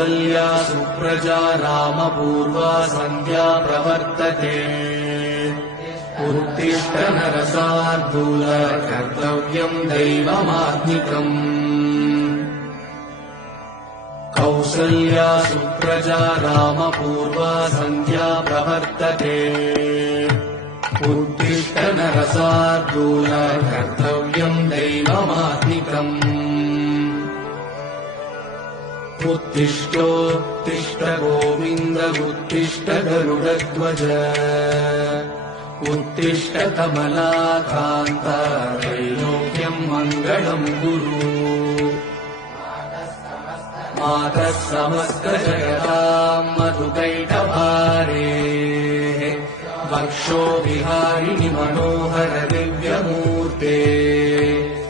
कौसल्या सुप्रजा रामपूर्वा सन्ध्या प्रवर्तते उत्तिष्ठ नरशार्दूल कर्तव्यम् दैवमात्मिकम् कौसल्या सुप्रजा रामपूर्वा सन्ध्या प्रवर्तते उत्तिष्ठ नरशार्दूल कर्तव्यम् दैवमात्मिकम् उत्तिष्ठोत्तिष्ठ गोविन्द उत्तिष्ठ गरुडध्वज उत्तिष्ठ कमलाकान्त त्रैलोक्यम् मङ्गलम् कुरु मातः समस्त जगताम् मधुकैटभारे वक्षो विहारिणि मनोहर दिव्यमूर्ते